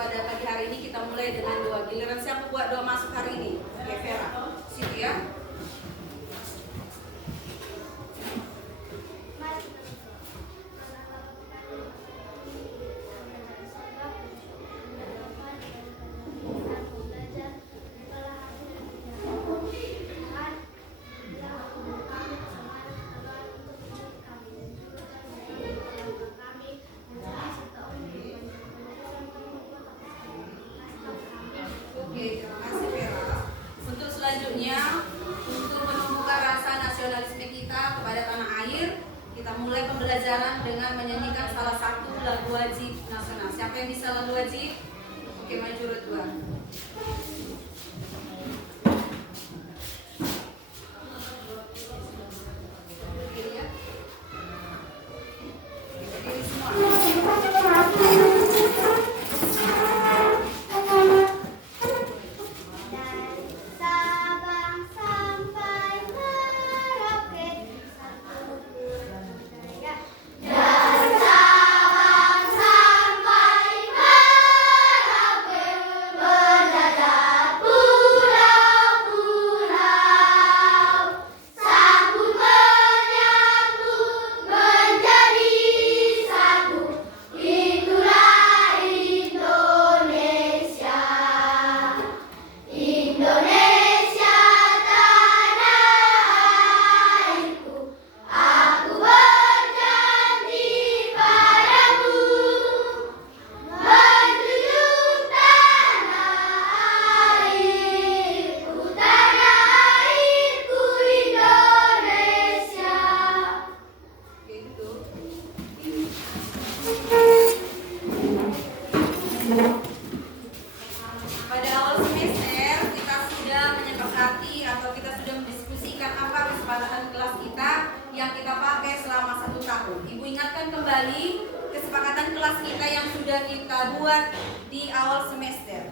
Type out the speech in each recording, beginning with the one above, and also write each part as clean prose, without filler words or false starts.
pada pagi hari ini kita mulai dengan doa. Giliran siapa buat doa masuk hari ini? Oke, Vera. Situ ya. Oke, terima kasih Vera. Untuk selanjutnya, untuk menumbuhkan rasa nasionalisme kita kepada tanah air, kita mulai pembelajaran dengan menyanyikan salah satu lagu wajib nasional. Siapa yang bisa lagu wajib? Oke, maju Rutwa. Oke ya. Berdiri semua. Pada awal semester kita sudah menyepakati atau kita sudah mendiskusikan apa kesepakatan kelas kita yang kita pakai selama 1 tahun. Ibu ingatkan kembali kesepakatan kelas kita yang sudah kita buat di awal semester.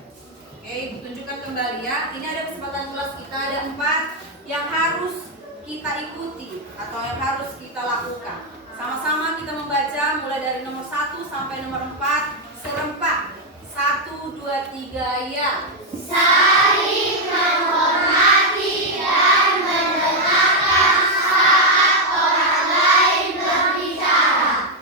Oke, Ibu tunjukkan kembali ya. Ini ada kesepakatan kelas kita, ada 4 yang harus kita ikuti atau yang harus kita lakukan. Sama-sama kita membaca mulai dari nomor 1 sampai nomor 4 serempak. 1, 2, 3 ya. Saling menghormati dan mendengarkan saat orang lain berbicara.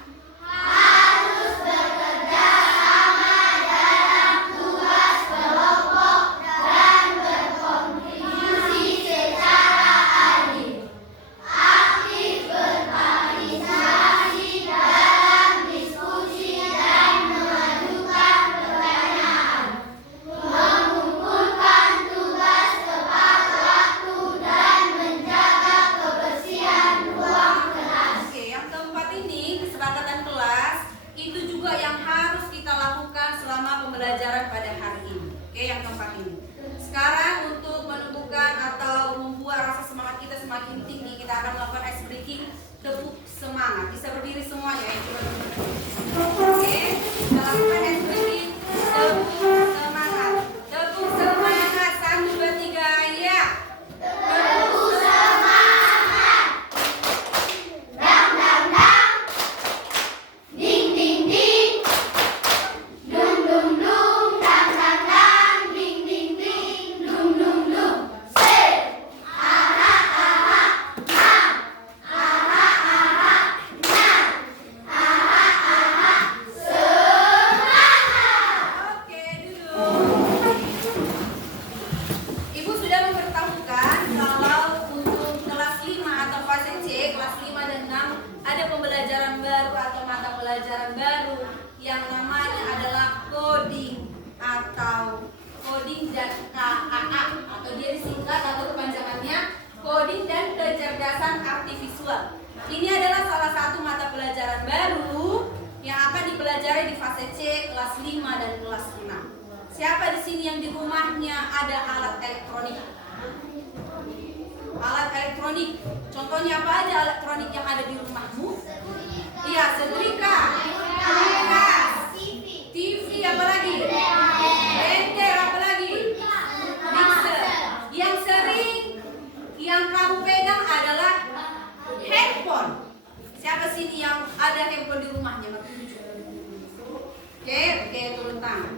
Harus bekerja sama dalam tugas kelompok dan berkontribusi secara adil. Aktif berpartisipasi dalam diskusi dan mengajukan pertanyaan. Mengumpulkan tugas tepat waktu dan menjaga kebersihan ruang kelas. Oke, yang keempat ini kesepakatan kelas itu juga yang harus kita lakukan selama pembelajaran pada hari ini. Oke, yang keempat ini. Sekarang untuk menumbuhkan atau membuat rasa semangat kita semakin tinggi, kita akan melakukan ice breaking tepuk semangat. Bisa berdiri semuanya ya. Oke, kita lakukan ice breaking tepuk semangat. Tepuk semangat 1, 2, 3 ya. Tepuk semangat. Dang dang dang. Ding ding ding. Dung dung dung. Dang dang dang. Ding ding ding. Dung dung dung. Say. Aha aha. Nam. Aha aha. Nam. Aha aha. Semangat. Oke, duduk. Ibu sudah memberitahukan kalau untuk kelas 5 atau fase C, kelas 5 dan 6 ada pembelajaran baru atau mata pelajaran baru yang namanya adalah coding atau coding dan KAA atau dia disingkat atau kepanjangannya coding dan kecerdasan artifisial. Ini adalah salah satu mata pelajaran baru yang akan dipelajari di fase C kelas 5 dan kelas 6. Siapa di sini yang di rumahnya ada alat elektronik? Alat elektronik. Contohnya apa aja elektronik yang ada di rumahmu? Iya, setrika, kulkas, TV, apa lagi? Blender, apa lagi? Mixer. Yang sering yang kamu pegang adalah handphone. Siapa sini yang ada handphone di rumahnya? Oke, turun tangan.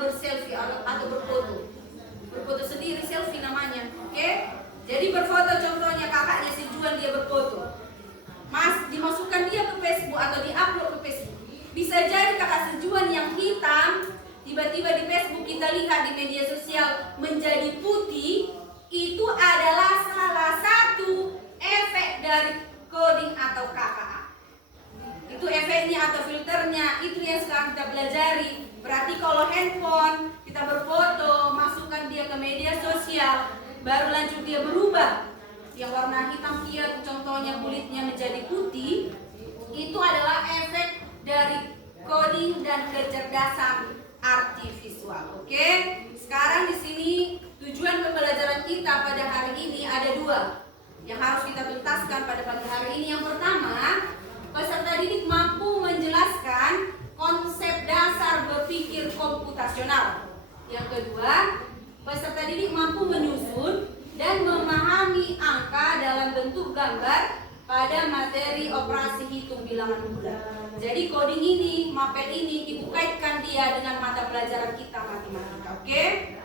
berselfie atau berfoto. Berfoto sendiri, selfie namanya. Oke? Jadi berfoto, contohnya kakaknya si Juan dia berfoto. Dimasukkan dia ke Facebook atau diupload ke Facebook. Bisa jadi kakak sejuan yang hitam, tiba-tiba di Facebook kita lihat di media sosial menjadi putih, itu adalah salah satu efek dari coding atau KKA. Itu efeknya atau filternya, itu yang sekarang kita pelajari. Berarti kalau handphone kita berfoto, masukkan dia ke media sosial, baru lanjut dia berubah. Yang warna hitam kia contohnya kulitnya menjadi putih, itu adalah efek dari coding dan kecerdasan artifisial. Oke? Sekarang di sini tujuan pembelajaran kita pada hari ini ada dua yang harus kita tuntaskan pada pagi hari ini. Yang pertama, peserta didik mampu menjelaskan konsep dasar berpikir komputasional. Yang kedua, peserta didik mampu menyusun dan memahami angka dalam bentuk gambar pada materi operasi hitung bilangan bulat. Jadi coding ini, mapel ini, ibu kaitkan dia dengan mata pelajaran kita matematika. Oke?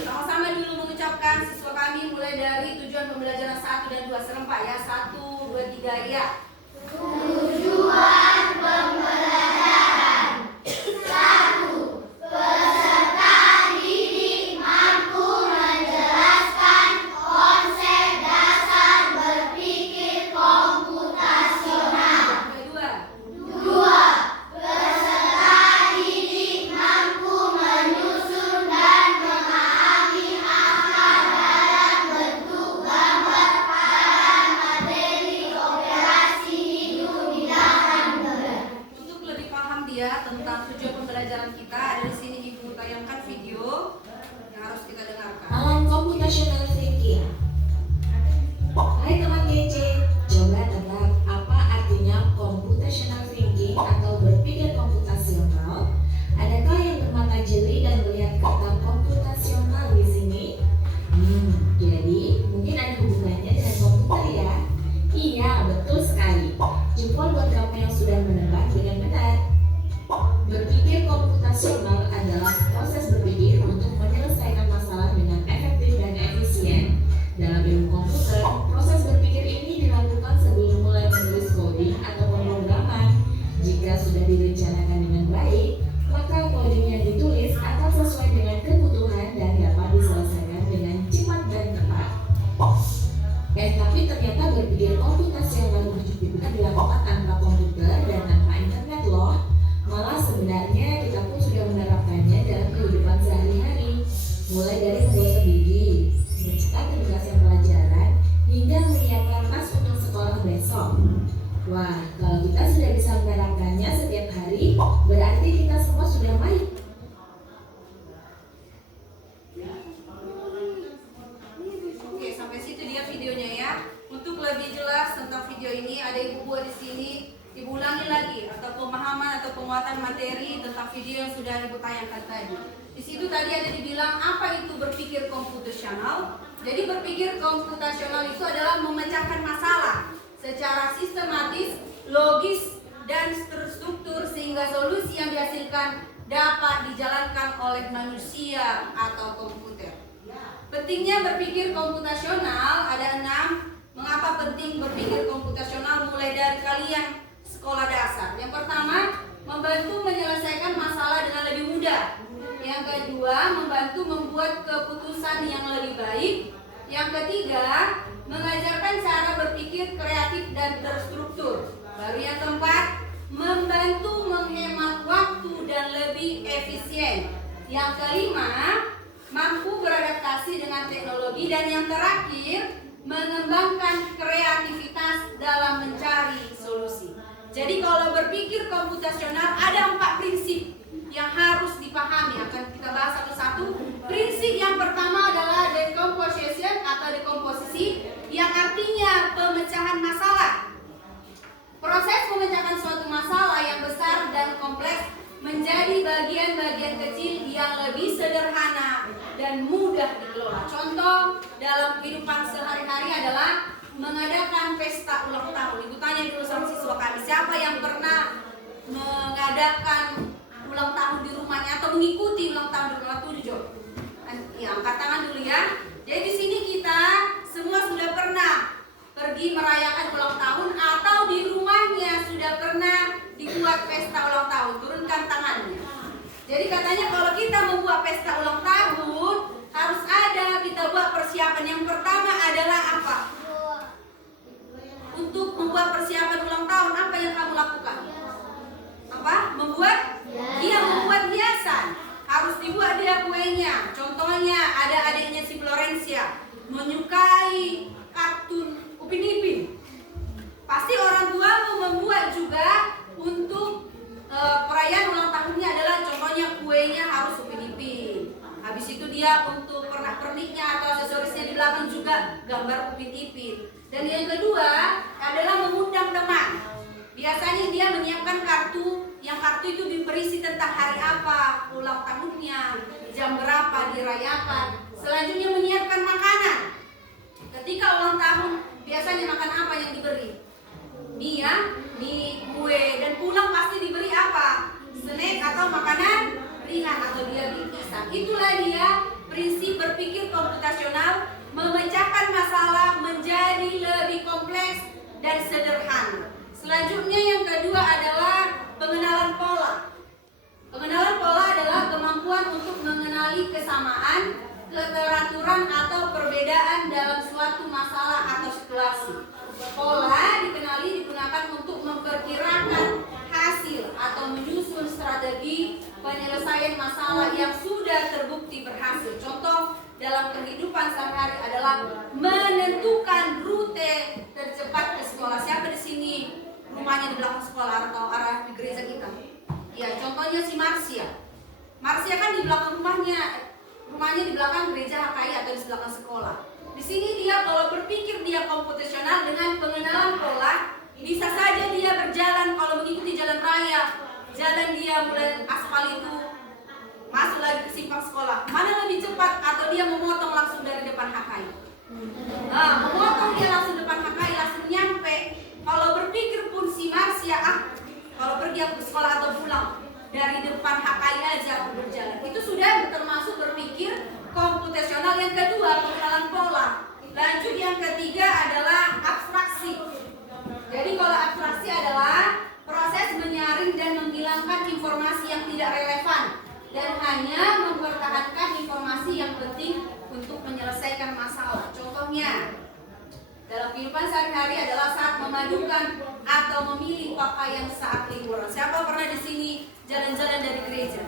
Sama-sama dulu mengucapkan siswa kami mulai dari tujuan pembelajaran 1 dan 2 serempak ya. 1, 2, 3 ya. Tujuan pembelajaran 1. Peserta didik mampu menjelaskan konsep dasar berpikir komputasional. Kedua, 2. Peserta didik mampu menyusun dan memahami angka dalam bentuk gambar pada materi operasi hitung bilangan bulat. untuk lebih paham dia tentang tujuan pembelajaran kita, ada di sini ibu tayangkan video yang harus kita dengarkan. Alam computational thinking. Hai teman GC, coba tebak apa artinya computational thinking atau berpikir komputasional? Adakah yang bermata jeli dan melihat kata komputasional di sini? Jadi mungkin ada hubungannya dengan komputer ya? Iya, betul sekali. Jempol buat kamu yang sudah menebak dengan benar. Berpikir komputasional adalah proses berpikir untuk menyelesaikan masalah dengan efektif dan efisien. Dalam ilmu komputer, proses berpikir ini dilakukan sebelum mulai menulis coding atau pemrograman. Jika sudah direncanakan dengan baik, maka coding yang ditulis akan sesuai dengan kebutuhan dan dapat diselesaikan dengan cepat dan tepat. Tapi ternyata berpikir komputasional bukan dilakukan tanpa komputer dan tanpa internet loh. Malah sebenarnya kita pun sudah menerapkannya dalam kehidupan sehari-hari, mulai dari menggosok gigi, mencetak tugas pelajaran, hingga menyiapkan tas untuk sekolah besok. Wah, kalau kita sudah bisa menerapkannya setiap hari, berarti kita semua sudah baik. Oke, sampai situ dia videonya ya. Untuk lebih jelas tentang video ini, ada ibu buat di sini. Ibu ulangi lagi atau pemahaman atau penguatan materi tentang video yang sudah ibu tayangkan tadi. Di situ tadi ada dibilang apa itu berpikir komputasional. Jadi berpikir komputasional itu adalah memecahkan masalah secara sistematis, logis, dan terstruktur sehingga solusi yang dihasilkan dapat dijalankan oleh manusia atau komputer. Pentingnya berpikir komputasional ada 6. Mengapa penting berpikir komputasional? Mulai dari kalian sekolah dasar. Yang pertama, membantu menyelesaikan masalah dengan lebih mudah. Yang kedua, membantu membuat keputusan yang lebih baik. Yang ketiga, mengajarkan cara berpikir kreatif dan terstruktur. Baru yang keempat, membantu menghemat waktu dan lebih efisien. Yang kelima, mampu beradaptasi dengan teknologi. Dan yang terakhir, mengembangkan kreativitas dalam mencari solusi. Jadi kalau berpikir komputasional ada 4 prinsip yang harus dipahami. Akan kita bahas satu-satu. Prinsip yang pertama adalah decomposition atau dekomposisi, yang artinya pemecahan masalah. Proses memecahkan suatu masalah yang besar dan kompleks menjadi bagian-bagian kecil yang lebih sederhana dan mudah dikelola. Contoh dalam kehidupan sehari-hari adalah mengadakan pesta ulang tahun. Ibu tanya dulu sama siswa kami, siapa yang pernah mengadakan ulang tahun tahun di rumahnya atau mengikuti ulang tahun di rumah Turjo? Ya, angkat tangan dulu ya. Jadi di sini kita semua sudah pernah pergi merayakan ulang tahun atau di rumahnya sudah pernah dibuat pesta ulang tahun. Turunkan tangannya. Jadi katanya kalau kita membuat pesta ulang tahun harus ada kita buat persiapan. Yang pertama adalah apa? Untuk membuat persiapan ulang tahun apa yang kamu lakukan? Apa? Dia membuat hiasan. Harus dibuat dia kuenya. Contohnya ada adiknya si Florencia menyukai kartun Upin Ipin. Pasti orang tuamu membuat juga untuk perayaan ulang tahunnya adalah contohnya kuenya harus Upin Ipin. Habis itu dia untuk pernak-perniknya atau aksesorisnya di belakang juga gambar Upin Ipin. Dan yang kedua adalah mengundang teman. Biasanya dia menyiapkan kartu, yang kartu itu berisi tentang hari apa, ulang tahunnya, jam berapa dirayakan. Selanjutnya menyiapkan makanan. Ketika ulang tahun, biasanya makan apa yang diberi? Mie, kue, dan pulang pasti diberi apa? Snack atau makanan ringan atau dia pisang. Itulah dia prinsip berpikir komputasional, memecahkan masalah menjadi lebih kompleks dan sederhana. Selanjutnya yang kedua adalah pengenalan pola. Pengenalan pola adalah kemampuan untuk mengenali kesamaan, keteraturan atau perbedaan dalam suatu masalah atau situasi. Pola dikenali digunakan untuk memperkirakan hasil atau menyusun strategi penyelesaian masalah yang sudah terbukti berhasil. Contoh dalam kehidupan sehari-hari adalah menentukan rute tercepat ke sekolah. Siapa di sini rumahnya di belakang sekolah atau arah di gereja kita? Ya, contohnya si Marsia. Marsia kan di belakang rumahnya di belakang gereja HKI atau di belakang sekolah. Di sini dia kalau berpikir dia komputasional dengan pengenalan pola, bisa saja dia berjalan kalau mengikuti jalan raya. Jalan dia mulai aspal itu masuk lagi ke simpang sekolah. Mana lebih cepat atau dia memotong langsung dari depan HKI? Memotong dia langsung depan HKI langsung nyampe. Kalau berpikir pun si Marsia, kalau pergi aku ke sekolah atau pulang dari depan HKI aja aku berjalan. Itu sudah termasuk berpikir komputasional. Yang kedua, pengenalan pola. Lanjut yang ketiga adalah abstraksi. Jadi kalau abstraksi adalah proses menyaring dan menghilangkan informasi yang tidak relevan dan hanya mempertahankan informasi yang penting untuk menyelesaikan masalah. Contohnya dalam kehidupan sehari-hari adalah saat memadukan atau memilih pakaian saat liburan. Siapa pernah di sini jalan-jalan dari gereja?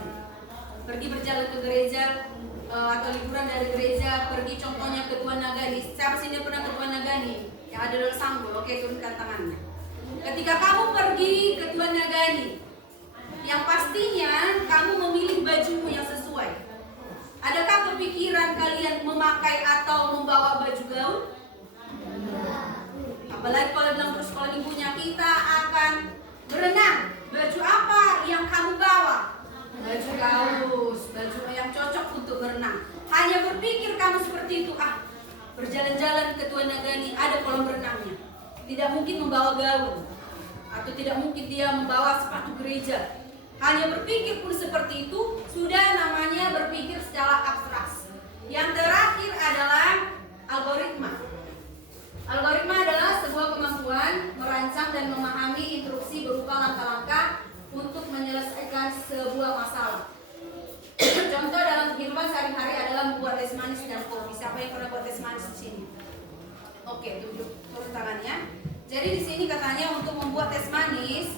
Pergi berjalan ke gereja atau liburan dari gereja, pergi contohnya ke Tuan Nagani. Siapa sini pernah ke Tuan Nagani? Yang ada dalam Sanggul, oke, turunkan tangannya. Ketika kamu pergi ke Tuan Nagani, yang pastinya kamu memilih bajumu yang sesuai. Adakah kepikiran kalian memakai atau membawa baju gaun? Apalagi kalau dalam terus sekolah minggunya kita akan berenang. Baju apa yang kamu bawa? Baju gaus, baju yang cocok untuk berenang. Hanya berpikir kamu seperti itu, berjalan-jalan ke Tuan Nagani ada kolam renangnya. Tidak mungkin membawa gaun atau tidak mungkin dia membawa sepatu gereja. Hanya berpikir pun seperti itu sudah namanya berpikir secara abstrak. Yang terakhir adalah algoritma. Algoritma adalah sebuah kemampuan merancang dan memahami instruksi berupa langkah-langkah untuk menyelesaikan sebuah masalah. Contoh dalam kehidupan sehari-hari adalah membuat teh manis dan kopi. Siapa yang pernah buat teh manis di sini? Oke, turun tangannya. Jadi di sini katanya untuk membuat teh manis,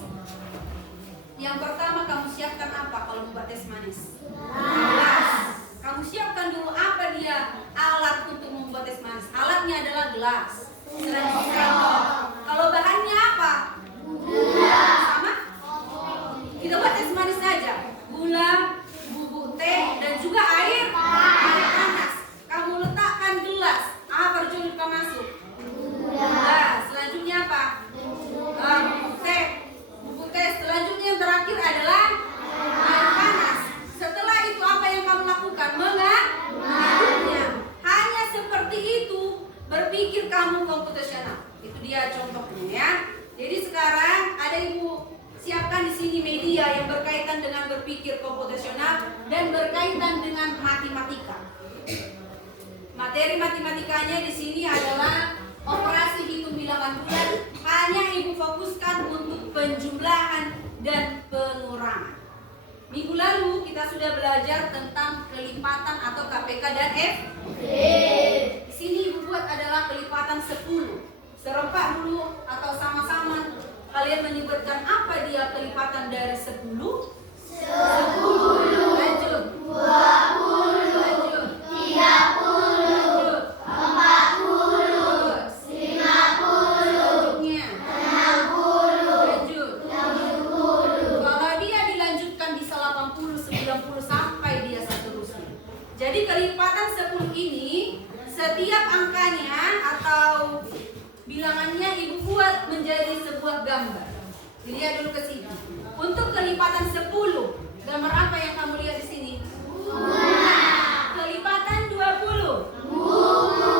yang pertama kamu siapkan apa kalau membuat teh manis? Gelas. Kamu siapkan dulu apa dia alat untuk membuat teh manis. Alatnya adalah gelas. Selanjutnya, kalau bahannya apa? Gula. Sama? Kita buat teh manis saja. Gula, bubuk teh, dan juga air panas. Kamu letakkan gelas. Apa berjulur kamu masuk? Gula. Selanjutnya apa? Bubuk teh. Bubuk teh. Selanjutnya yang terakhir adalah air panas. Setelah itu apa yang kamu lakukan? Mengaduknya. Hanya seperti itu berpikir kamu komputasional. Itu dia contohnya ya. berkaitan dengan matematika. Materi matematikanya di sini adalah operasi hitung bilangan bulan. Hanya ibu fokuskan untuk penjumlahan dan pengurangan. Minggu lalu kita sudah belajar tentang kelipatan atau KPK dan F. Di sini ibu buat adalah kelipatan 10. Serempak dulu atau sama-sama kalian menyebutkan apa dia kelipatan dari 10? 10. Lanjut. 20, 30, 40, 50, Lanjutnya. 60, Lanjut. 70. Kalau dia dilanjutkan bisa 80, 90 sampai dia seterusnya. Jadi kelipatan 10 ini setiap angkanya atau bilangannya ibu buat menjadi sebuah gambar. Dilihat dulu ke sini. Untuk kelipatan 10, gambar apa yang kamu lihat di sini? Bunga. Kelipatan 20. Buku.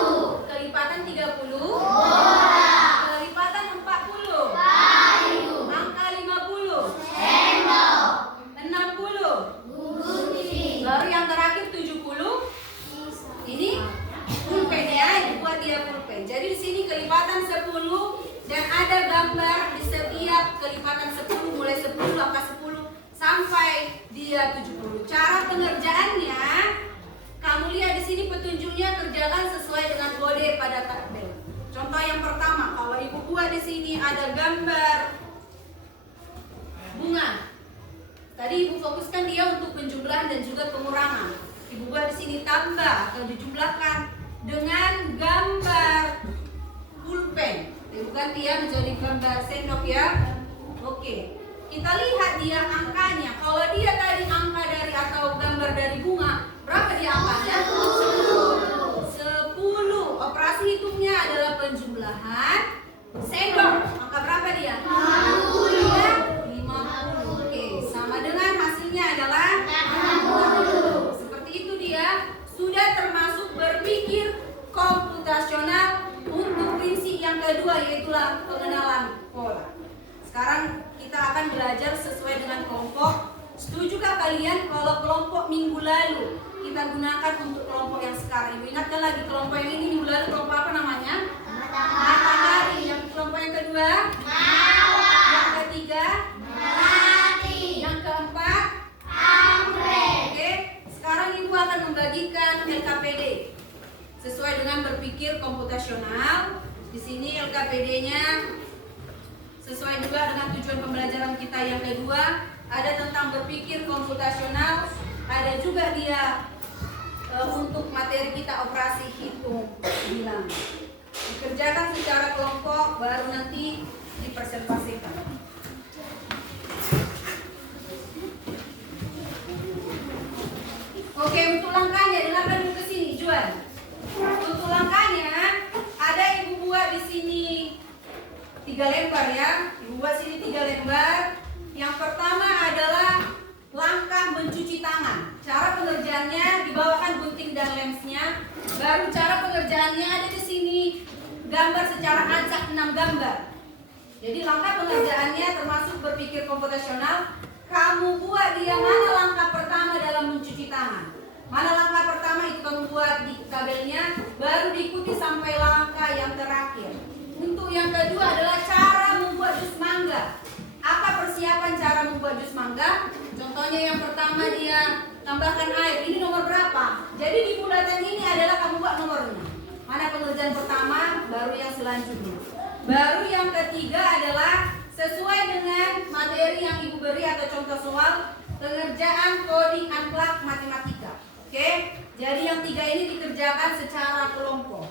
Kelipatan 30. Bola. Kelipatan 40. Kayu. Angka 50. Sendok. 60. Gunting. Baru yang terakhir 70. Ini pulpen ya, buat dia pulpen. Jadi di sini kelipatan 10 dan ada gambar di setiap kelipatan 10 mulai 10 angka 10 sampai dia 70. Cara pengerjaannya kamu lihat di sini petunjuknya, kerjakan sesuai dengan kode pada tabel. Contoh yang pertama, kalau ibu buat di sini ada gambar bunga. Tadi ibu fokuskan dia untuk penjumlahan dan juga pengurangan. Ibu buat di sini tambah atau dijumlahkan dengan gambar pulpen. Bukan dia menjadi gambar sendok ya. Oke. Kita lihat dia angkanya. Kalau dia tadi angka dari atau gambar dari bunga, berapa dia angkanya? 10. Operasi hitungnya adalah penjumlahan sendok. Angka berapa dia? 50. Oke, sama dengan hasilnya adalah 60. Seperti itu dia sudah termasuk berpikir komputasional untuk prinsip yang kedua, yaitu pengenalan pola. Sekarang kita akan belajar sesuai dengan kelompok. Setujukah kalian kalau kelompok minggu lalu kita gunakan untuk kelompok yang sekarang? Ibu ingatkan lagi kelompok yang ini minggu lalu kelompok apa namanya? Matahari. Yang kelompok yang kedua? Mawar. Yang ketiga? Melati. Yang keempat? Anggrek. Oke, sekarang ibu akan membagikan LKPD sesuai dengan berpikir komputasional. Di sini LKPD-nya sesuai juga dengan tujuan pembelajaran kita yang kedua. Ada tentang berpikir komputasional, ada juga dia untuk materi kita operasi hitung bilangan. Dikerjakan secara kelompok, baru nanti dipresentasikan. Oke, untuk langkahnya dengarkan dulu ke sini, Juan. Untuk langkahnya ada ibu buat di sini 3 lembar ya. Ibu buat sini 3 lembar. Yang pertama adalah langkah mencuci tangan. Cara pengerjaannya dibawakan gunting dan lemsnya. Baru cara pengerjaannya ada di sini gambar secara acak 6 gambar. Jadi langkah pengerjaannya termasuk berpikir komputasional. Kamu buat dia mana langkah pertama dalam mencuci tangan. Mana langkah pertama itu kamu buat di tabelnya. Baru diikuti sampai langkah yang terakhir. Untuk yang kedua adalah cara membuat jus mangga. Apa persiapan cara membuat jus mangga? Contohnya yang pertama dia tambahkan air. Ini nomor berapa? Jadi di bulatan ini adalah kamu buat nomornya. Mana pengerjaan pertama, baru yang selanjutnya. Baru yang ketiga adalah sesuai dengan materi yang ibu beri atau contoh soal pengerjaan coding akhlak matematika. Oke? Jadi yang 3 ini dikerjakan secara kelompok.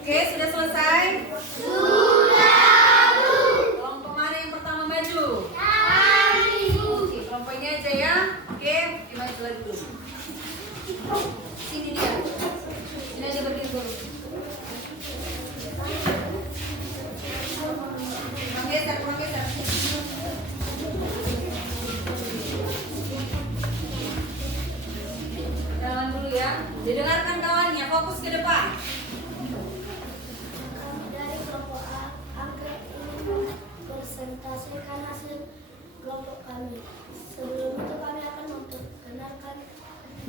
Oke, sudah selesai? Sudah. Kelompok mana yang pertama maju? Oke, kelompok ini aja ya. Oke, maju lagi dulu. Sini dia. Ini aja berdiri dulu. Geser. Jalan dulu ya. Didengarkan kawannya, fokus ke depan. Dari kelompok A, anggrek ini presentasikan hasil kelompok kami. Sebelum itu kami akan memperkenalkan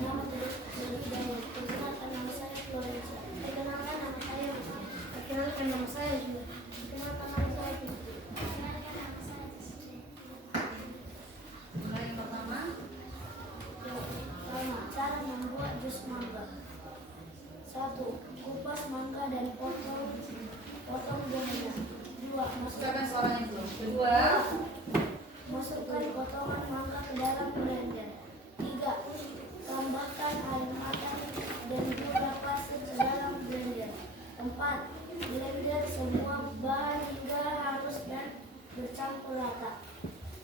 nama terlebih dahulu. Perkenalkan nama saya Florenza. Perkenalkan nama saya Rupa. Perkenalkan nama saya Julia. Perkenalkan nama saya Putri. Perkenalkan nama saya Cisri. Mulai yang pertama. Pertama, cara membuat jus mangga. 1. Kupas mangga dan potong buahnya. 2. Masukkan suaranya dulu. Kedua. Masukkan potongan mangga ke dalam blender. 3. Tambahkan air matang dan gula pasir ke dalam blender. 4. Blender semua bahan hingga halus dan bercampur rata.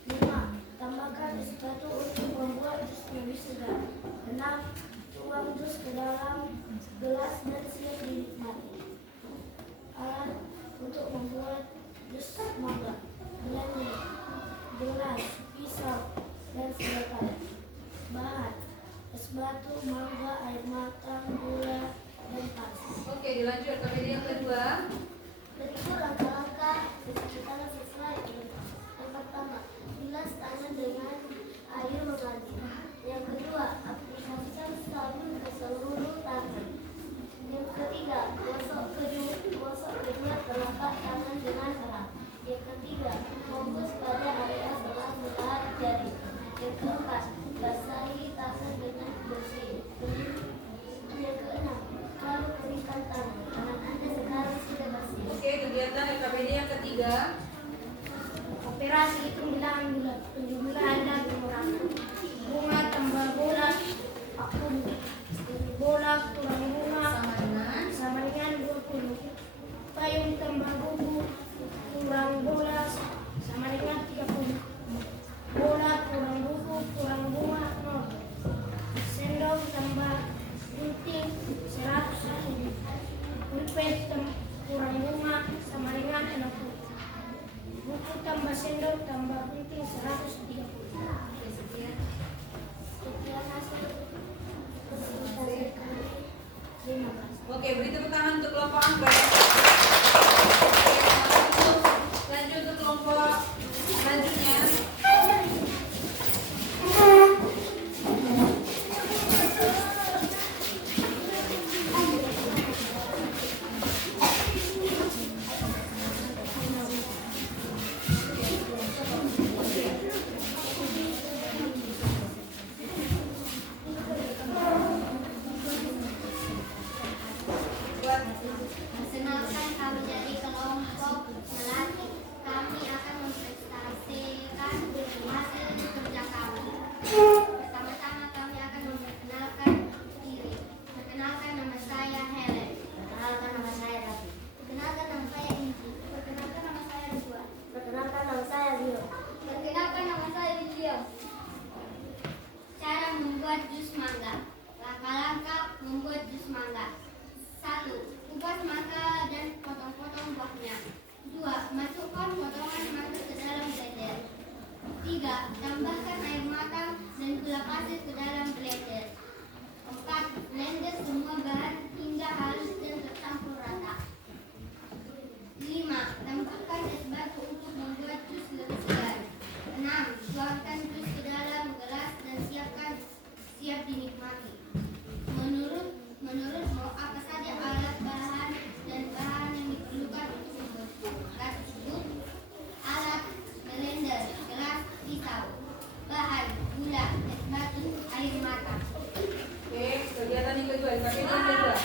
5. Tambahkan es batu untuk membuat jus lebih segar. 6. Tuang jus ke dalam gelas dan siap dinikmati. Alat untuk membuat jus mangga: blender, gelas, pisau, dan sedotan. Bahan: es batu, mangga, air matang, gula, dan pasir. Oke, dilanjut ke video yang kedua. Bentuk langkah-langkah cuci tangan sesuai dengan yang pertama, bilas tangan dengan air mengalir. Yang kedua, aplikasikan sabun ke seluruh tangan. Yang ketiga, gosok kedua telapak tangan dengan erat. Yang ketiga, fokus pada area setelah menahan jari. Yang keempat, basahi tangan dengan bersih. Yang keenam, lalu keringkan tangan. Tangan Anda sekarang sudah bersih. Oke, kegiatan LKPD yang ketiga. Operasi hitung bilangan bulat. Penjumlahan dan pengurangan. Bunga tambah bola, akun bola kurang bunga Sama dengan 20. Payung tambah buku kurang bola sama dengan 30. Bola kurang buku kurang bunga 0. Sendok tambah gunting 100. Pulpen kurang bunga sama dengan 60. Buku tambah sendok tambah gunting 130. Sekian hasil presentasi kami. Terima kasih. Oke, beri tepuk tangan untuk kelompok anggrek. Lanjut ke kelompok selanjutnya. Perkenalkan, kami dari kelompok melati. Kami akan mempresentasikan hasil kerja kami. Pertama-tama kami akan memperkenalkan diri. Perkenalkan, nama saya Helen. Perkenalkan, nama saya David. Perkenalkan, nama saya Inci. Perkenalkan, nama saya Ridwan. Perkenalkan, nama saya Rio. Perkenalkan, nama saya William. Cara membuat jus mangga. Langkah-langkah membuat jus mangga. 1. Kupas mangga dan potong-potong buahnya. 2. Masukkan potongan mangga ke dalam blender. 3. Tambahkan air matang dan gula pasir ke dalam blender. 4. Blender semua bahan hingga halus dan tercampur rata. 5. Tambahkan es batu apa saja alat bahan dan bahan yang diperlukan untuk membuat gas tersebut? Alat blender, gelas, pisau. Bahan gula, es batu, air mata. Oke, kegiatan yang kedua, kegiatan yang kedua.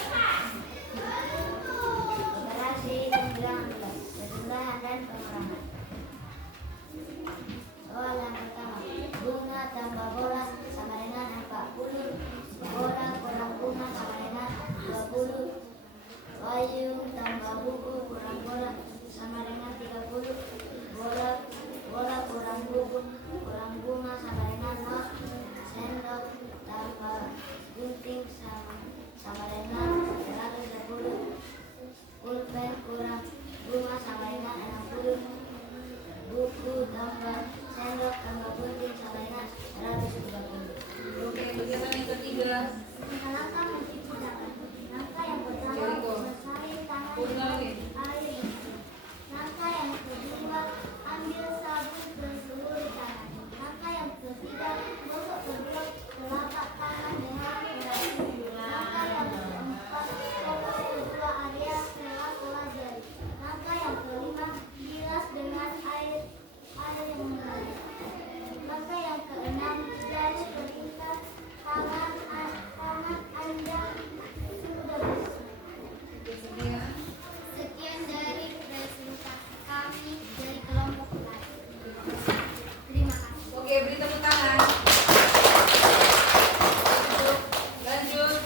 Operasi penjualan gelas, penjumlahan dan pengurangan. Soal yang pertama, bunga tambah bola sama dengan 40, bola kurang bunga sama dengan 20, payung tambah buku kurang bola sama dengan 30, bola kurang buku kurang bunga sama dengan 0, sendok tambah gunting sama dengan 110, pulpen kurang bunga sama dengan 60, buku tambah sendok tambah gunting sama dengan 130. Oke, kegiatan yang ketiga. Langkah mencuci tangan. Langkah yang pertama, Jericho. basahi tangan Ulang dengan lagi. air bersih. Langkah yang kedua, ambil sabun ke seluruh tangan. Langkah yang ketiga, gosok kedua telapak tangan dengan berasi. Langkah yang keempat, fokus kedua area sela-sela jari. Langkah yang kelima, bilas dengan air yang mengalir. Langkah yang keenam, garis pelingkar tangan Anda sudah bersih. Sekian. Sekian dari presentasi kami dari kelompok lain. Terima kasih. Oke, beri tepuk tangan. Lanjut.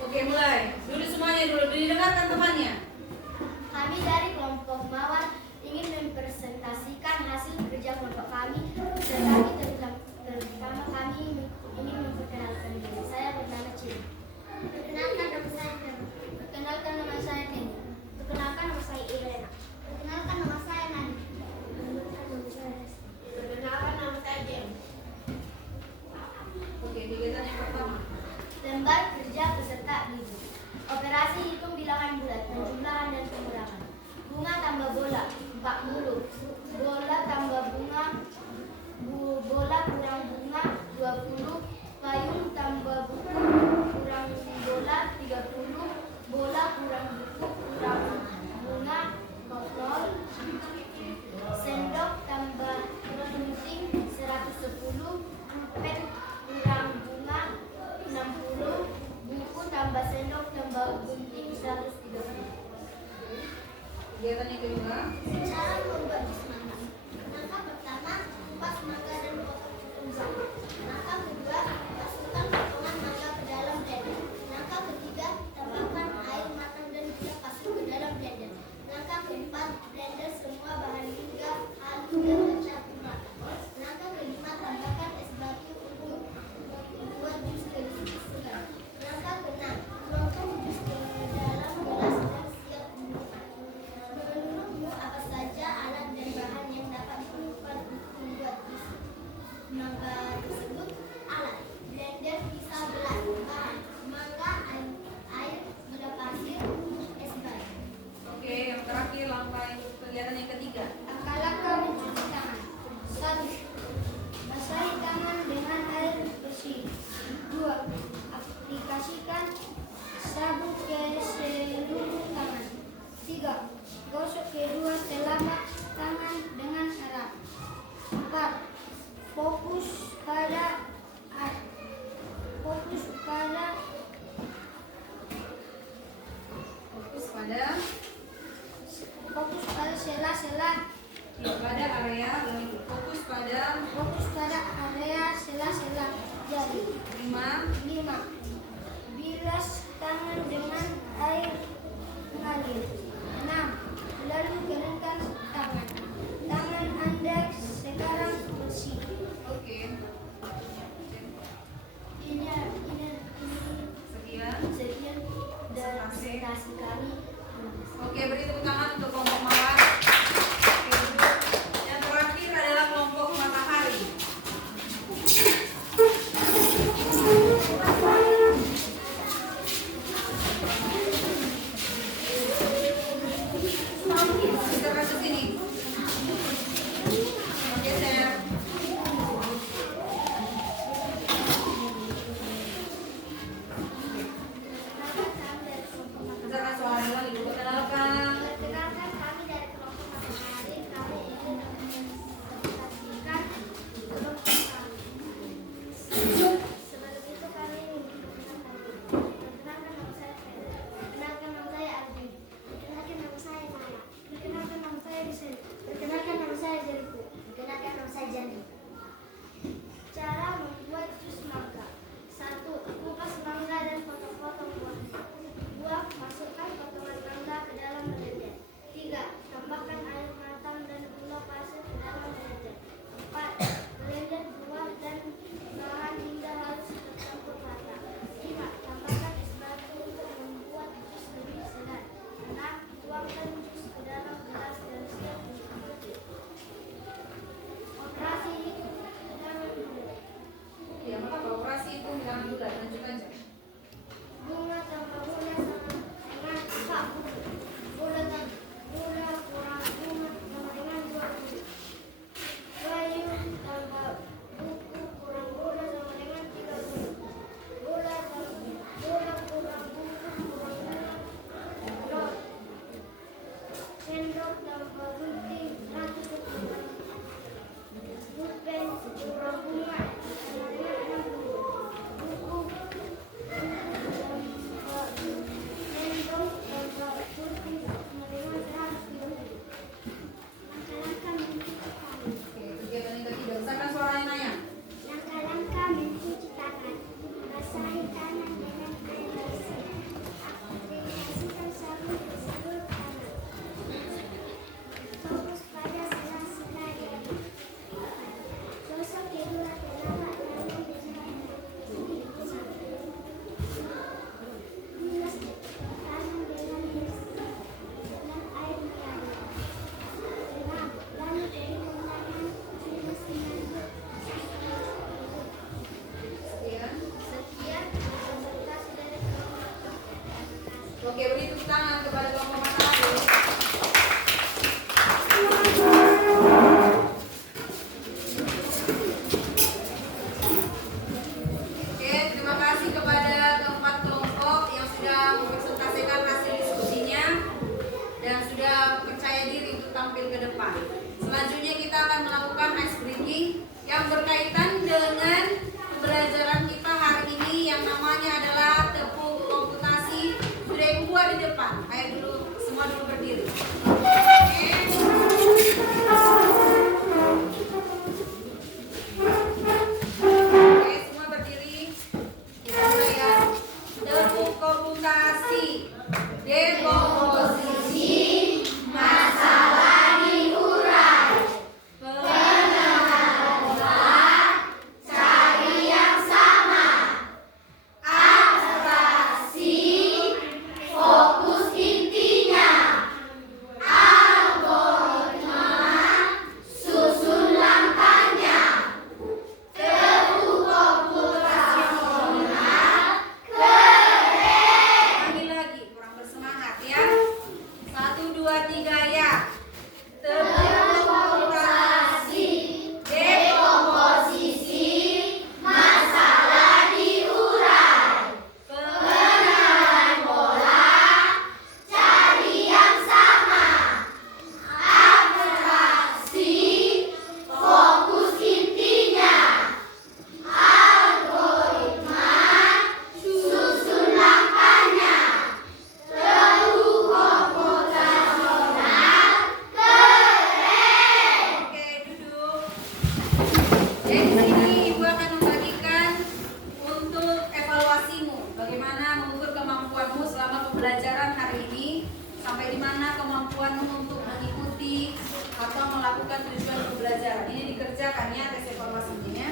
Oke, mulai. Duduk semuanya dulu. Didengarkan temannya. Kami dari kelompok Mawar ingin mempresentasikan hasil kerja kelompok kami. Terutama kami ingin memperkenalkan diri. Saya bernama Cini. Perkenalkan nama saya Fema. Perkenalkan nama saya Neni. Perkenalkan nama saya Irena. Perkenalkan nama saya Nani. Perkenalkan nama saya Jem. Oke, kegiatan yang pertama. Lembar kerja peserta didik. Operasi hitung bilangan bulat, penjumlahan dan pengurangan. Bunga tambah bola 40. Bola tambah bunga, bola kurang bunga 20. Payung tambah buku kurang bola 30. Bola kurang buku kurang bunga 0. Sendok tambah gunting 110. Pen kurang bunga 60. Buku tambah sendok tambah gunting 130. Kegiatan yang kedua. Cara membuat jus mangga. Langkah pertama, kupas mangga dan potong potong. Langkah kedua, masukkan potongan mangga ke dalam blender. Langkah ketiga, tambahkan air matang dan gula pasir ke dalam blender. Langkah keempat, blender semua bahan hingga halus dan tercampur rata. Langkah kelima, tambahkan es batu untuk membuat jus lebih segar. Langkah keenam, tuangkan jus ke dalam gelas dan siap diminum. Menurutmu apa saja alat dan bahan yang dapat diperlukan untuk membuat jus mangga tersebut? Alat: blender, pisau, gelas. Bahan: mangga, air, gula pasir, es batu. Oke, yang terakhir langkah kegiatan yang ketiga. Langkah mencuci tangan. 1. Basahi tangan dengan air bersih. 2. Aplikasikan sabun ke seluruh tangan. 3. Gosok kedua telapak tangan dengan erat. 4. Fokus pada Fokus pada sela-sela. pada area. Fokus pada area sela-sela jari. 5. Bilas tangan dengan air mengalir. 6. Lalu keringkan tangan. Tangan Anda sekarang bersih. Oke. Sekian. Sekian dari presentasi kami. Oke, beri tepuk tangan untuk kelompok Mawar. Oke, duduk. Yang terakhir Geser ke sini. Geser. Misalkan suaranya lagi diperkenalkan. Perkenalkan kami dari kelompok matahari. Kami ingin mempresentasikan kelompok kami. Sebelum itu kami ingin memperkenalkan nama saya Fede. Perkenalkan nama saya Ardi. Perkenalkan nama saya Naya. Perkenalkan nama saya Rizal. Perkenalkan nama saya Jericho. Perkenalkan nama saya Jani. Cara membuat jus mangga. 1. Kupas mangga dan potong-potong buahnya. 2. Masukkan potongan mangga ke dalam blender. 3. Tambahkan air matang dan gula pasir ke dalam blender. 4. Blender buah dan bahan hingga halus tercampur rata. 5. Tambahkan es batu untuk membuat jus lebih segar. 6. Tuangkan jus ke dalam gelas dan siap dinikmati. Operasi hidangan dulu. Ya, maka operasi itu hidangan dulu. Lanjutkan aja. Bunga tanpa gula sama dengan apa? Gula kurang bunga sama dengan 20. Kayu tanpa buku kurang gula sama dengan 30. Gula kurang buku kurang gula. Sendok tanpa gunting 100. Pulpen kurang bunga sama dengan 60. Buku Oke, kegiatan yang ketiga. Misalkan suaranya Naya. langkah-langkah mencuci tangan. Basahi tangan dengan air bersih. Aplikasikan sabun ke seluruh tangan. Fokus pada sela-sela jari. Gosok kedua telapak tangan dengan bilas tangan dengan air mengalir. 6. Lalu keringkan tangan bilas mengalir. Sekian. Sekian presentasi dari kelompok. Oke, beri tepuk tangan kepada kelompok matahari. Oke, terima kasih kepada keempat kelompok yang sudah mempresentasikan hasil diskusinya dan sudah percaya diri untuk tampil ke depan. Selanjutnya kita akan melakukan ice breaking yang berkaitan dengan pembelajaran kita hari ini yang namanya adalah tepung komputasi. Sudah ibu buat di depan. Ayo dulu, semua dulu berdiri. Oke. Oke, semua berdiri. Kita mulai ya. Tepung komputasi. Dekomposisi. Masalah diurai. Pengetahuan. Cari yang sama. Abstraksi. Fokus intinya. Algoritma. Susun langkahnya. Tepung komputasional. Keren. Lagi kurang bersemangat ya. 1, 2, 3 ya. Tepung komputasi. Dekomposisi. Masalah diurai. Pengenalan pola. Cari yang sama. Abstraksi. Fokus intinya. Algoritma. Susun langkahnya. Tepung komputasional. Keren. Oke, duduk. Jadi di sini Ibu akan membagikan untuk evaluasimu. Bagaimana mengukur kemampuanmu selama pembelajaran hari ini. Sampai di mana kemampuanmu untuk mengikuti atau melakukan tujuan pembelajaran. Ini dikerjakan ya tes evaluasinya ya.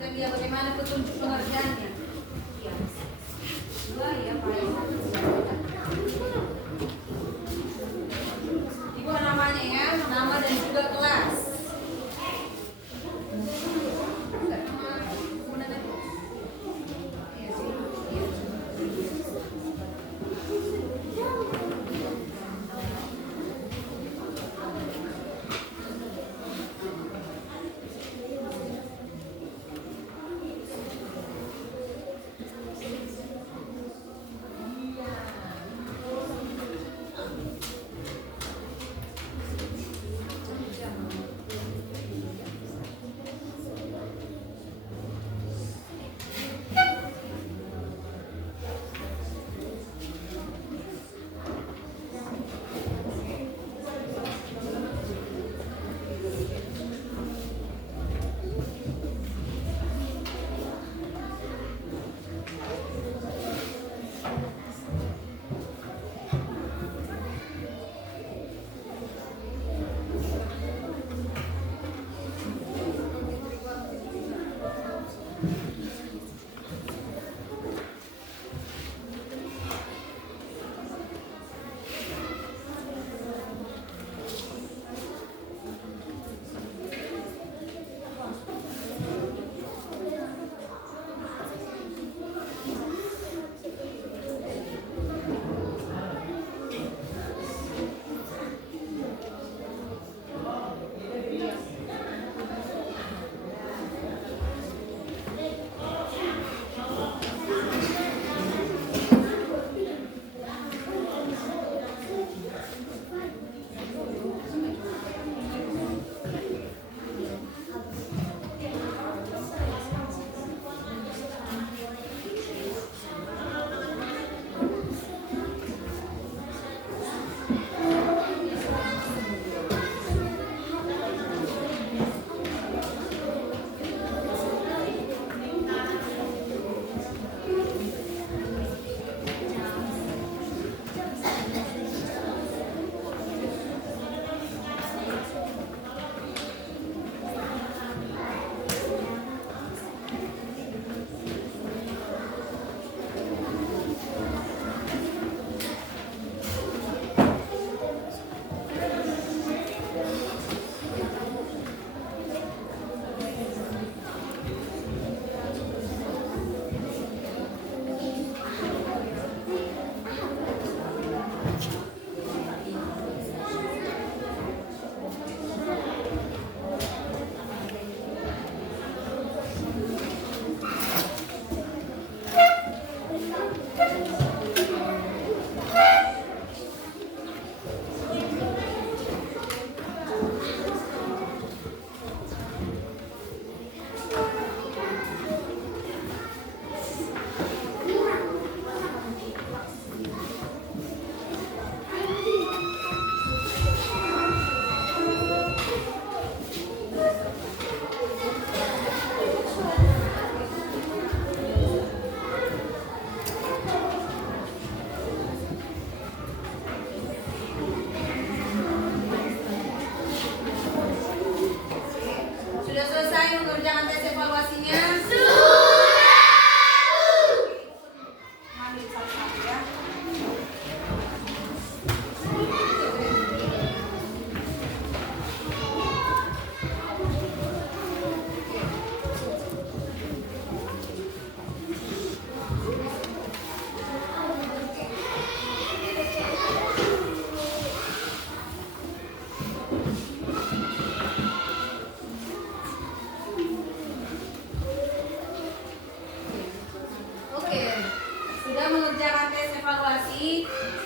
perhatikan dia bagaimana petunjuk pengerjaannya. Ya. Dua ya Pak. Ibu namanya ya, nama dan juga kelas.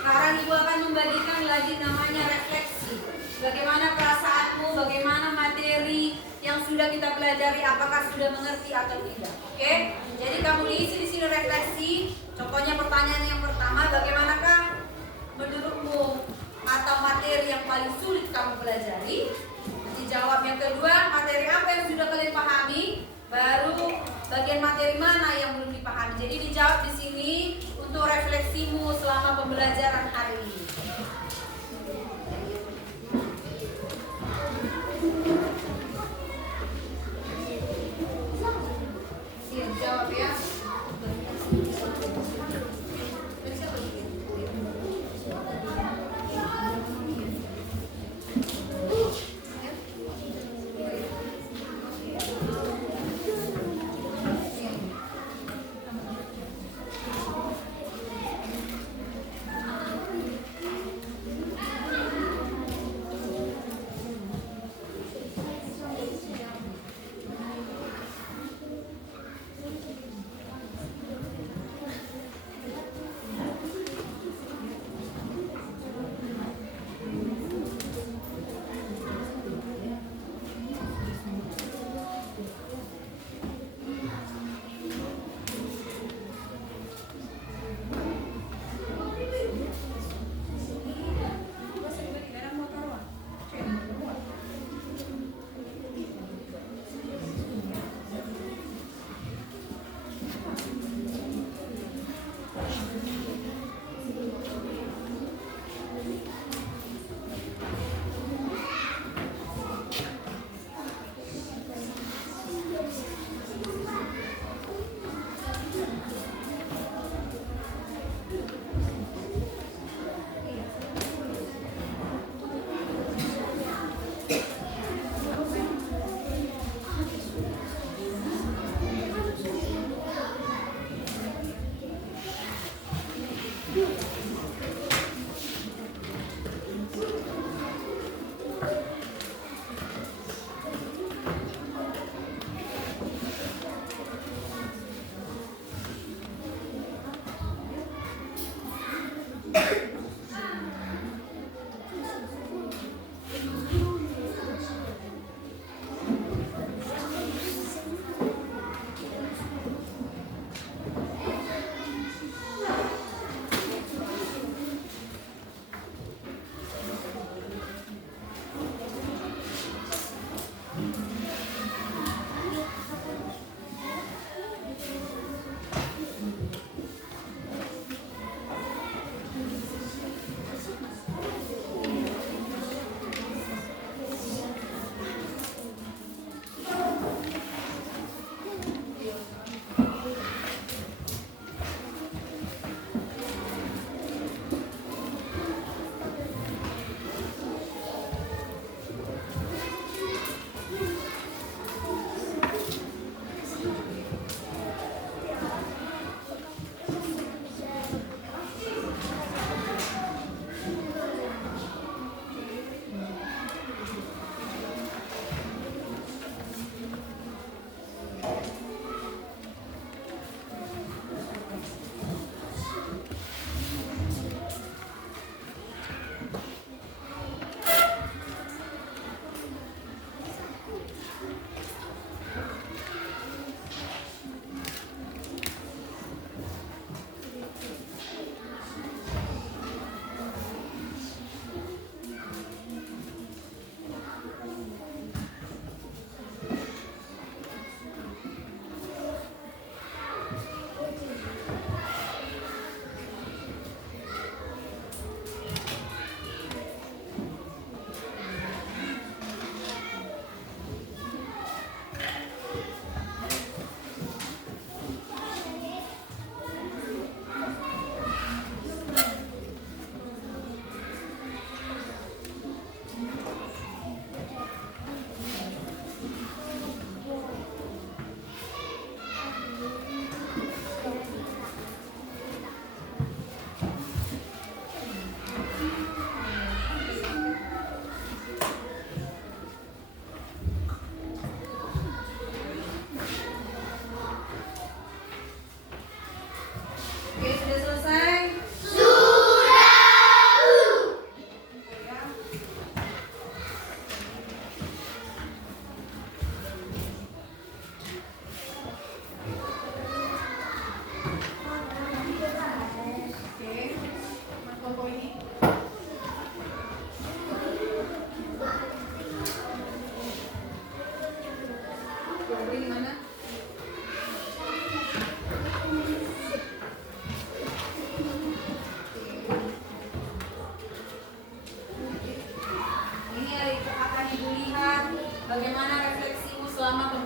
Sekarang Ibu akan membagikan lagi namanya refleksi. Bagaimana perasaanmu, bagaimana materi yang sudah kita pelajari, apakah sudah mengerti atau tidak. Oke? Jadi kamu diisi di sini refleksi. Contohnya pertanyaan yang pertama, bagaimanakah menurutmu atau materi yang paling sulit kamu pelajari? Dijawab. Yang kedua, materi apa yang sudah kalian pahami? Baru bagian materi mana yang belum dipahami. Jadi dijawab di sini untuk refleksimu selama pembelajaran hari ini.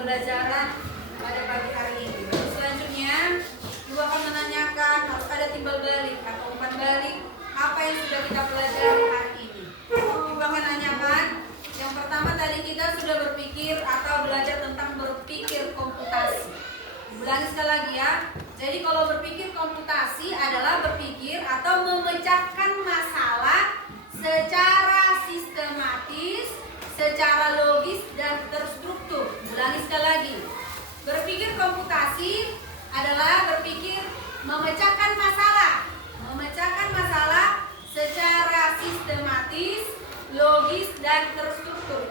pembelajaran pada pagi hari ini. Selanjutnya, Ibu akan menanyakan harus ada timbal balik atau umpan balik apa yang sudah kita pelajari hari ini. Ibu akan nanyakan, yang pertama tadi kita sudah berpikir atau belajar tentang berpikir komputasi. Ulangi sekali lagi ya. Jadi kalau berpikir komputasi adalah berpikir atau memecahkan masalah secara sistematis, secara logis dan terstruktur. Ulangi sekali lagi. Berpikir komputasi adalah berpikir memecahkan masalah secara sistematis, logis dan terstruktur.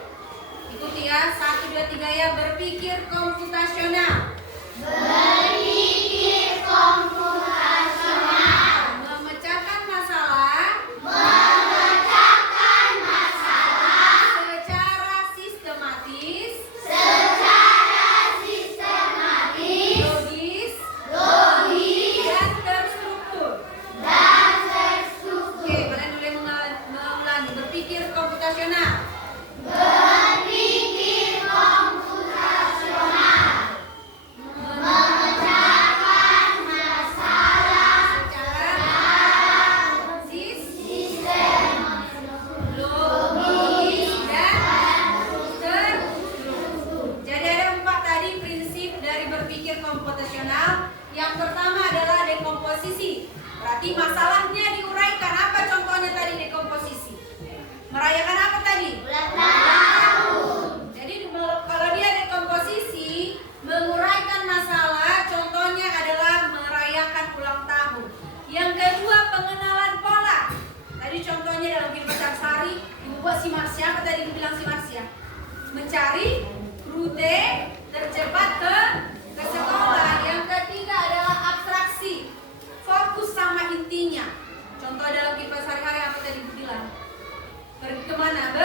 Ikuti ya, 1, 2, 3 ya. Berpikir komputasional. Berpikir komputasional. Memecahkan masalah secara sistematis, logis dan terstruktur. Oke, kalian boleh mengulangi. Berpikir komputasional. Logis dan terstruktur. Jadi ada 4 tadi prinsip dari berpikir komputasional. Yang pertama adalah dekomposisi. Berarti masalahnya diuraikan. Apa contohnya tadi dekomposisi? Merayakan apa tadi? Ulang tahun. Jadi kalau dia dekomposisi, menguraikan masalah, contohnya adalah merayakan ulang tahun. Yang kedua, pengenalan pola. Tadi contohnya dalam kehidupan sehari-hari, Ibu buat simak siapa tadi dibilang simak siapa? Mencari rute tercepat ke sekolah. Yang ketiga adalah abstraksi, fokus sama intinya. Contoh dalam kehidupan sehari-hari apa tadi Ibu bilang? Pergi kemana?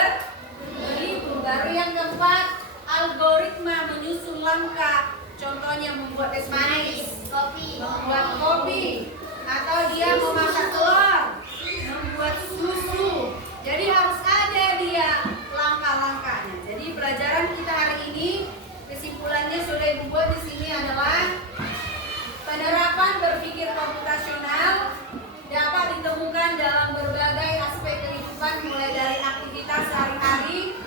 Berlibur. Baru yang keempat, algoritma menyusun langkah. Contohnya membuat es manis, membuat kopi, atau dia memasak telur, membuat susu. Jadi harus ada dia langkah-langkahnya. Jadi pelajaran kita hari ini kesimpulannya sudah Ibu buat di sini adalah penerapan berpikir komputasional dapat ditemukan dalam berbagai aspek kehidupan, mulai dari aktivitas sehari-hari,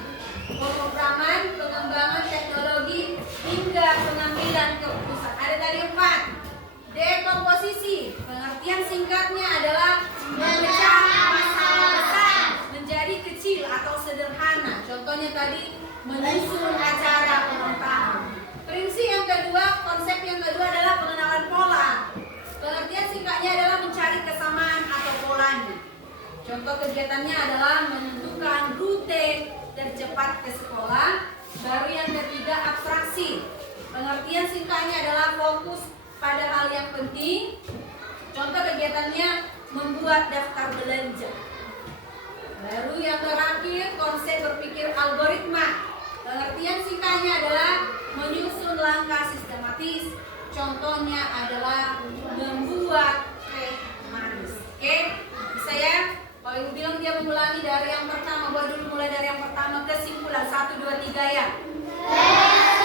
pemrograman, pengembangan teknologi, hingga pengambilan keputusan. Ada tadi 4. Dekomposisi, pengertian singkatnya adalah memecah masalah besar menjadi kecil atau sederhana. Contohnya tadi menyusun acara ulang tahun. Prinsip yang kedua, konsep yang kedua adalah pengenalan pola. Pengertian singkatnya adalah mencari kesamaan atau polanya. Contoh kegiatannya adalah menentukan rute tercepat ke sekolah. Baru yang ketiga, abstraksi. Pengertian singkatnya adalah fokus pada hal yang penting. Contoh kegiatannya membuat daftar belanja. Baru yang terakhir, konsep berpikir algoritma. Pengertian singkatnya adalah menyusun langkah sistematis. Contohnya adalah membuat teh manis. Oke, bisa ya? Kalau Ibu bilang dia mengulangi dari yang pertama, buat dulu mulai dari yang pertama, kesimpulan 1, 2, 3 ya.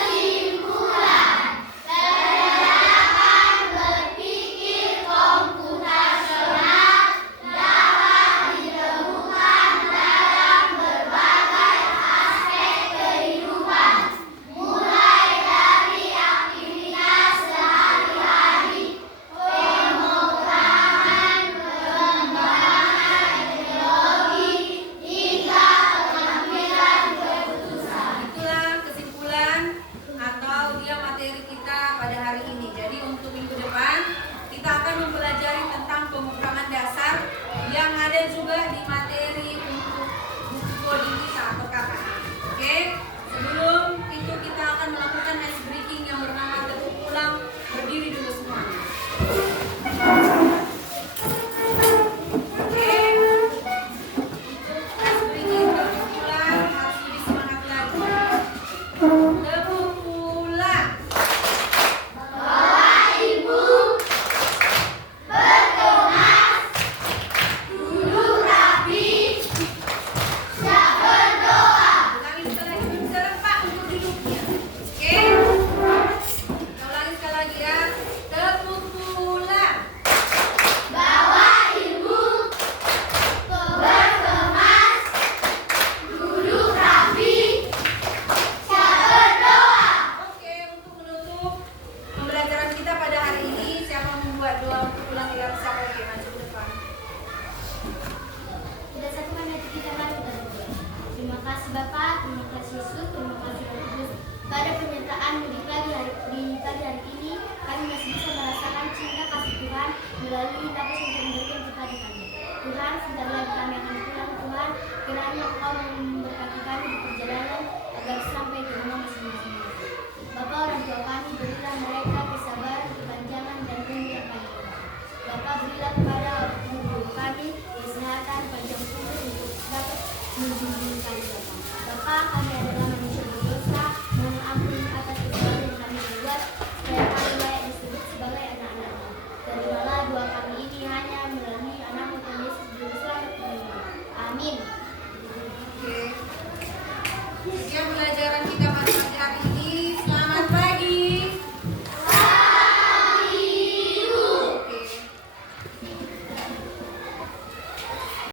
Kesimpulan, penerapan berpikir komputasional dapat ditemukan dalam berbagai aspek kehidupan, mulai dari aktivitas sehari-hari, pemrograman, pengembangan teknologi, hingga pengambilan keputusan. Itulah kesimpulan Tuhan, sebentar lagi kami akan pulang Tuhan. Kiranya Engkau memberkati kami di perjalanan agar sampai ke rumah masing-masing. Bapa, orang tua kami, berilah mereka kesabaran, kepanjangan, dan umur yang panjang. Bapa, berilah kepada guru kami kesehatan, panjang umur untuk dapat membimbing kami Bapa. Bapa, kami adalah manusia berdosa, mohon ampun atas kesalahan yang kami buat, supaya kami layak disebut sebagai anak-anak-Mu. Terimalah doa kami ini hanya melalui anak-Mu Tuhan Yesus Juru Selamat kami. Amin.